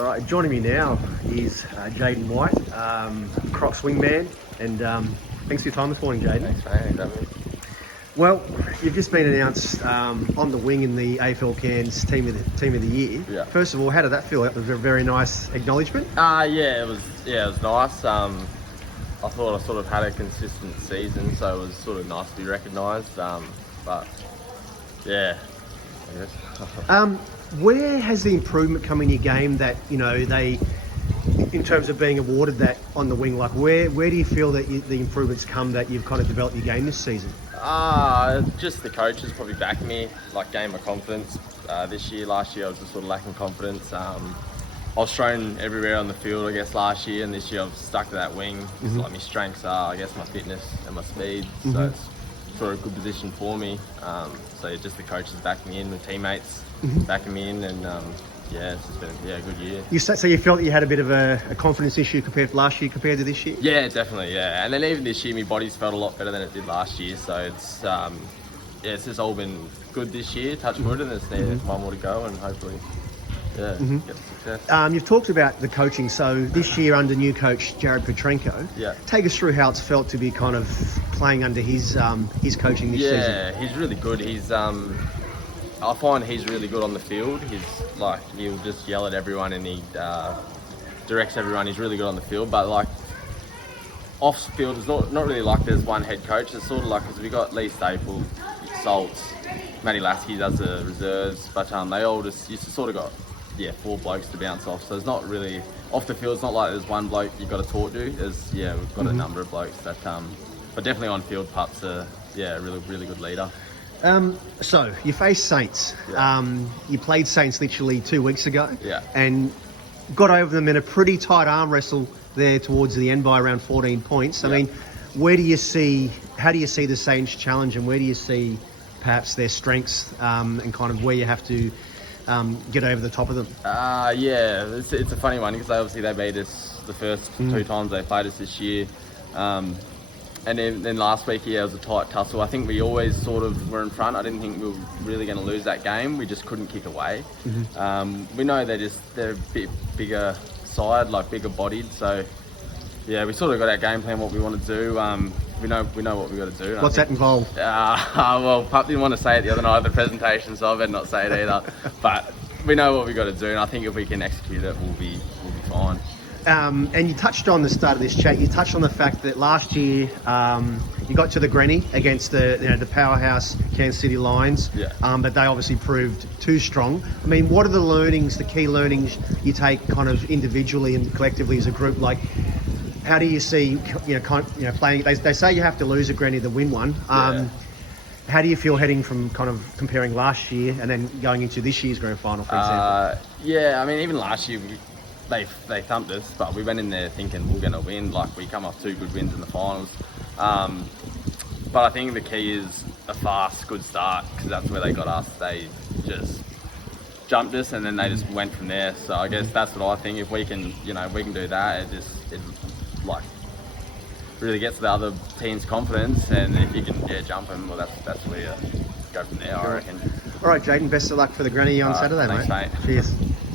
All right, joining me now is Jayden White, Crocs wingman, and thanks for your time this morning, Jayden. Thanks, mate. Thanks, Well, you've just been announced on the wing in the AFL Cairns Team of the Year. Yeah. First of all, how did that feel? That was a very nice acknowledgement. Yeah, it was nice. I thought I sort of had a consistent season, so it was sort of nice to be recognised. But yeah, I guess. Where has the improvement come in your game that, in terms of being awarded that on the wing, like where do you feel that the improvements come that you've kind of developed your game this season? Just the coaches probably backed me, like gained my confidence this year. Last year I was just sort of lacking confidence. I was thrown everywhere on the field, I guess, last year, and this year I've stuck to that wing. It's like my strengths are, I guess, my fitness and my speed. So it's sort of a good position for me. So just the coaches backing me in, the teammates backing me in, and it's just been a good year. So you felt that you had a bit of a confidence issue compared to last year compared to this year? Yeah, definitely, yeah. And then even this year, my body's felt a lot better than it did last year. So it's it's just all been good this year, touch wood, and there's one more to go, and hopefully, get some success. You've talked about the coaching. So this year under new coach Jared Petrenko, take us through how it's felt to be kind of playing under his coaching this season. Yeah, he's really good. I find he's really good on the field. He'll just yell at everyone and he directs everyone. He's really good on the field, but like off field, it's not really like there's one head coach. It's sort of like, because we got Lee Staple, Salts, Matty Lasky does the reserves, but they all just sort of got 4 blokes to bounce off. So it's not really off the field. It's not like there's one bloke you've got to talk to. We've got a number of blokes, but definitely on field, Pup's a really good leader. So you faced Saints. You played Saints literally 2 weeks ago. And got over them in a pretty tight arm wrestle there towards the end by around 14 points. I mean, how do you see the Saints challenge, and where do you see perhaps their strengths and kind of where you have to get over the top of them? It's a funny one because they beat us the first 2 times they played us this year. And then last week, it was a tight tussle. I think we always sort of were in front. I didn't think we were really going to lose that game. We just couldn't kick away. We know they're a bit bigger side, like bigger bodied. So we sort of got our game plan, what we want to do. We know what we got to do. What's that involved? Well, Pup didn't want to say it the other night at the presentation, so I better not say it either. But we know what we got to do, and I think if we can execute it, we'll be fine. And you touched on the start of this chat. You touched on the fact that last year you got to the granny against the powerhouse Kansas City Lions, but they obviously proved too strong. I mean, what are the key learnings you take, kind of individually and collectively as a group? Like, how do you see playing? They say you have to lose a granny to win one. How do you feel heading from kind of comparing last year and then going into this year's grand final, for example? I mean, even last year they thumped us, but we went in there thinking we're going to win. Like, we come off 2 good wins in the finals. But I think the key is a fast, good start, because that's where they got us. They just jumped us, and then they just went from there. So I guess that's what I think. If we can, we can do that, it really gets the other team's confidence. And if you can, jump them, well, that's where you go from there, I reckon. All right, Jayden, best of luck for the granny on Saturday, thanks, mate. Cheers.